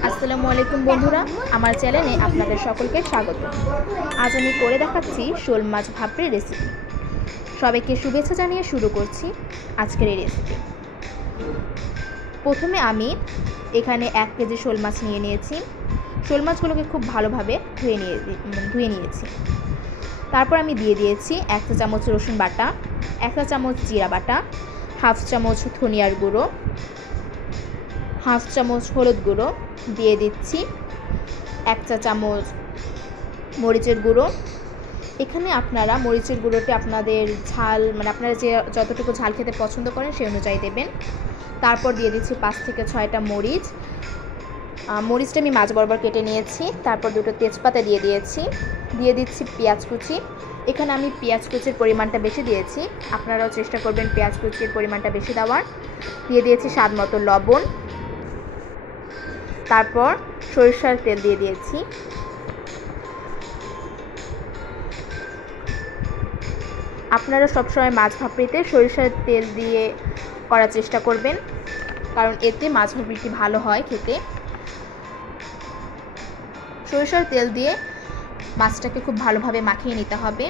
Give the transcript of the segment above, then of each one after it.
আসসালামু আলাইকুম বন্ধুরা, আমার চ্যানেলে আপনাদের সকলকে স্বাগত। আজ আমি করে দেখাচ্ছি শোল মাছ ভাপড়ির রেসিপি। সবাইকে শুভেচ্ছা জানিয়ে শুরু করছি আজকের এই রেসিপি। প্রথমে আমি এখানে 1 কেজি শোল মাছ নিয়ে নিয়েছি। শোল মাছগুলোকে খুব ভালোভাবে ধুয়ে নিয়েছি। তারপর আমি দিয়ে দিয়েছি 1 চা চামচ রসুন বাটা, 1 চা চামচ জিরা বাটা, 1/2 চামচ ধনিয়ার গুঁড়ো, 1/2 চামচ হলুদ গুঁড়ো, দিয়ে দিচ্ছি 1 চা চামচ মরিচের গুঁড়ো। এখানে আপনারা মরিচের গুঁড়োটি আপনাদের ঝাল আপনারা যতটুকু ঝাল খেতে পছন্দ করেন সেই অনুযায়ী দেবেন। তারপর দিয়ে দিচ্ছি 5 থেকে 6টা মরিচ। মরিচটা আমি মাঝ বরাবর কেটে নিয়েছি। তারপর 2টো তেজপাতা দিয়ে দিচ্ছি পেঁয়াজ কুচি। এখানে আমি পেঁয়াজ কুচির পরিমাণটা বেশি দিয়েছি, আপনারাও চেষ্টা করবেন পেঁয়াজ কুচির পরিমাণটা বেশি দেওয়ার। দিয়ে দিয়েছি স্বাদ মতো লবণ। তারপর সরিষার তেল দিয়ে দিয়েছি। আপনারা সবসময় মাছ ভাপড়িতে সরিষার তেল দিয়ে করার চেষ্টা করবেন, কারণ এতে মাছ ভাপড়িটি ভালো হয় খেতে। সরিষার তেল দিয়ে মাছটাকে খুব ভালোভাবে মাখিয়ে নিতে হবে।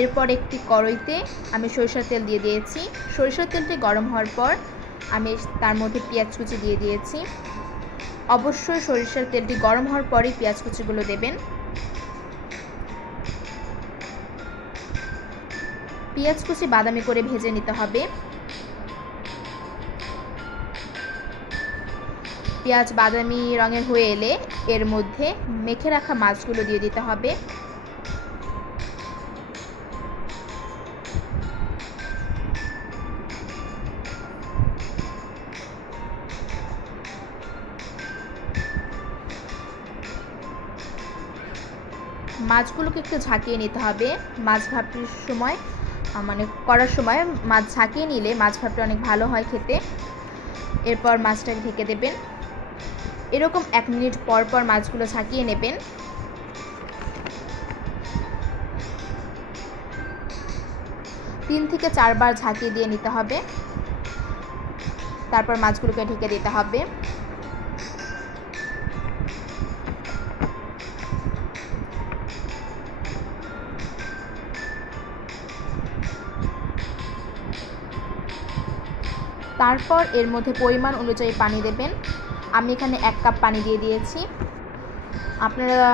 এরপর একটি কড়াইতে আমি সরিষার তেল দিয়ে দিয়েছি। সরিষার তেলটি গরম হওয়ার পর আমি তার মধ্যে পেঁয়াজ কুচি দিয়ে দিয়েছি। অবশ্যই সরিষার তেলটি গরম হওয়ার পরেই পেঁয়াজ কুচিগুলো দেবেন। পেঁয়াজ কুচি বাদামি করে ভেজে নিতে হবে। পেঁয়াজ বাদামি রঙের হয়ে এলে এর মধ্যে মেখে রাখা মাছগুলো দিয়ে দিতে হবে। মাছগুলোকে একটু ঝাঁকিয়ে নিতে হবে। মাছ ভাপড়ির সময় করার সময় মাছ ঝাঁকিয়ে নিলে মাছ ভাপড়ি অনেক ভালো হয় খেতে। এরপর মাছটাকে ঢেকে দেবেন। এরকম 1 মিনিট পর পর মাছগুলো ঝাঁকিয়ে নেবেন। তিন থেকে 4 বার ঝাঁকিয়ে দিয়ে নিতে হবে। তারপর মাছগুলোকে ঢেকে দিতে হবে। তারপর এর মধ্যে পরিমাণ অনুযায়ী পানি দেবেন। আমি এখানে 1 কাপ পানি দিয়ে দিয়েছি। আপনারা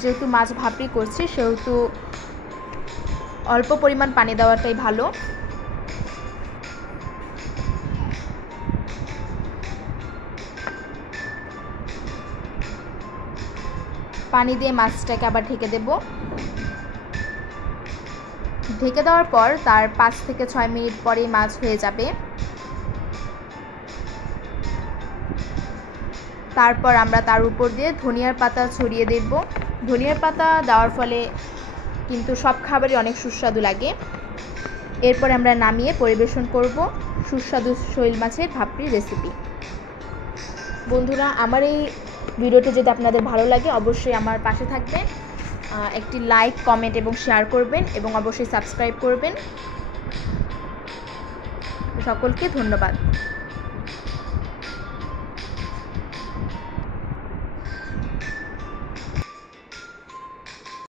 যেহেতু মাছ ভাপড়ি করছি সেহেতু অল্প পরিমাণ পানি দেওয়াটাই ভালো। পানি দিয়ে মাছটাকে আবার ঢেকে দেব। ঢেকে দেওয়ার পর তার 5 থেকে 6 মিনিট পরেই মাছ হয়ে যাবে। তারপর আমরা তার উপর দিয়ে ধনিয়ার পাতা ছড়িয়ে দেব। ধনিয়ার পাতা দেওয়ার ফলে কিন্তু সব খাবারই অনেক সুস্বাদু লাগে। এরপর আমরা নামিয়ে পরিবেশন করব সুস্বাদু শৈল মাছের ভাপড়ির রেসিপি। বন্ধুরা, আমার এই ভিডিওটি যদি আপনাদের ভালো লাগে অবশ্যই আমার পাশে থাকবেন, একটি লাইক, কমেন্ট এবং শেয়ার করবেন এবং অবশ্যই সাবস্ক্রাইব করবেন। সকলকে ধন্যবাদ।